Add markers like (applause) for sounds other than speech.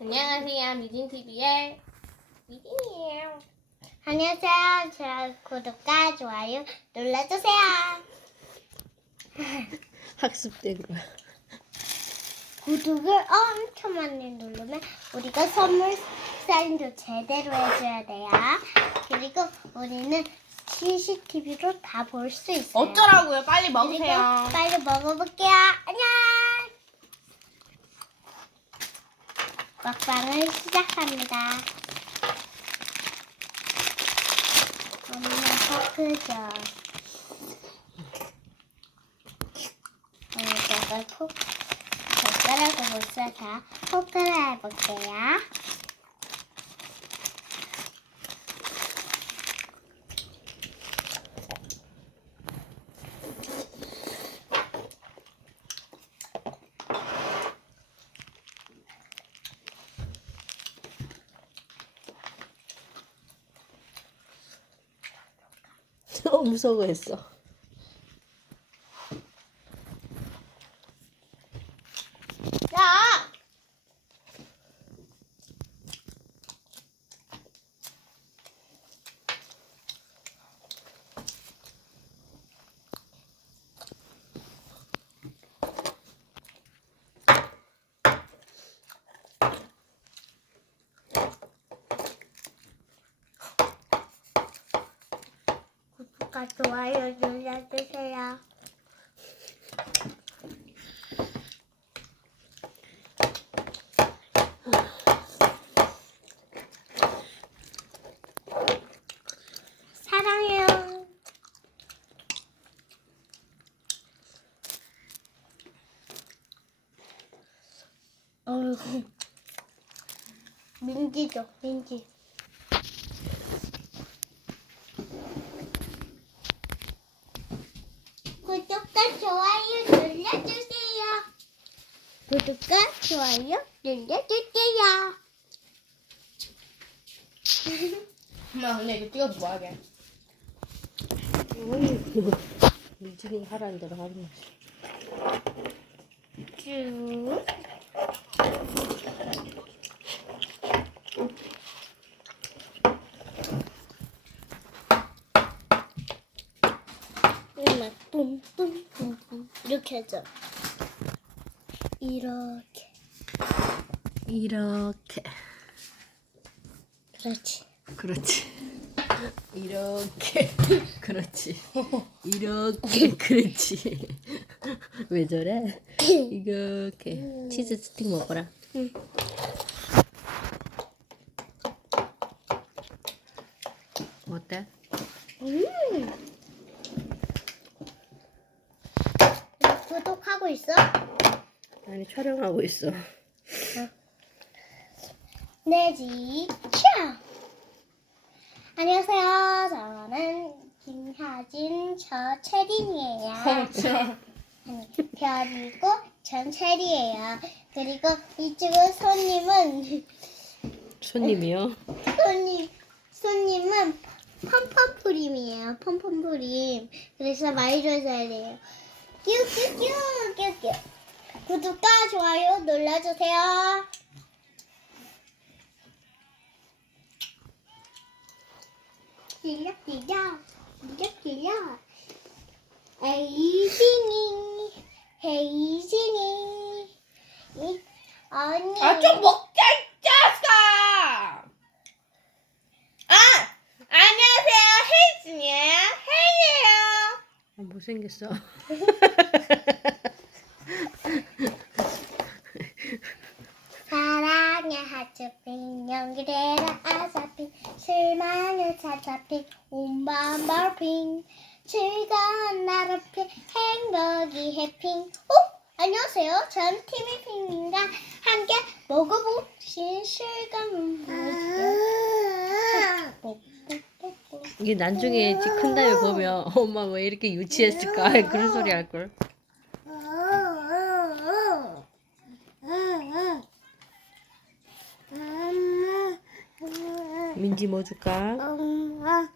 안녕하세요, 미진 TV의 미진이에요. 안녕하세요. 저 구독과 좋아요 눌러주세요. (laughs) 학습된 거야. 구독을 엄청 많이 누르면 우리가 선물 사인도 제대로 해줘야 돼요. 그리고 우리는 CCTV로 다 볼 수 있어요. 어쩌라고요? 빨리 먹으세요. 빨리 먹어볼게요. 안녕. 먹방을 시작합니다. 엄마 포크죠. 이걸 포 젓가락을 못 써서 포크를 해볼게요. 무서워했어. 야! 구독과 좋아요 눌러주세요. 사랑해요. 민지죠, 민지. 구독과 좋아요 눌러주세요. 구독과 좋아요 눌러주세요. 엄마, 근데 이거 찍어도 뭐하게? 미진이 하라는 대로 하는 거지. 쭉. 뿜뿜뿜뿜 이렇게 하죠. 이렇게. 이렇게. 그렇지. 그렇지. 이렇게. 그렇지. (laughs) 이렇게. 그렇지. 왜 저래? 이렇게. 치즈 스틱 먹어라. 응. 어때? 음. 구독하고 있어? 아니 촬영하고 있어. 내지 차. 안녕하세요. 저는 김하진 저 체린이에요. 아니, 별이고 전 체리예요. 그리고 이쪽은 손님은 손님이요? 손님 손님은 펌펌프림이에요. 펌펌프림. 그래서 많이 줘야 돼요. 뀨뀨뀨 뀨뀨. 구독과 좋아요 눌러주세요. 찔려 찔려 찔려 찔려. 에이진이 헤이진이 이 언니. 아, 좀 먹자, 이 자식아! 아! 안녕하세요, 혜진이에요. 혜이예요. 아, 못생겼어. (laughs) 사랑의 하트핑. 연기되라 아사핑. 실망을 찾아핑. 온밤 벌핑. 즐거운 나를핑 행복이 해핑. 오! 안녕하세요. 전 티미핑과 함께 먹어보신 실감은 뭐죠? 이게 나중에 지큰 다음에 보면 엄마 왜 이렇게 유치했을까? (laughs) 그런 소리 할 걸. 민지 뭐 줄까? 엄마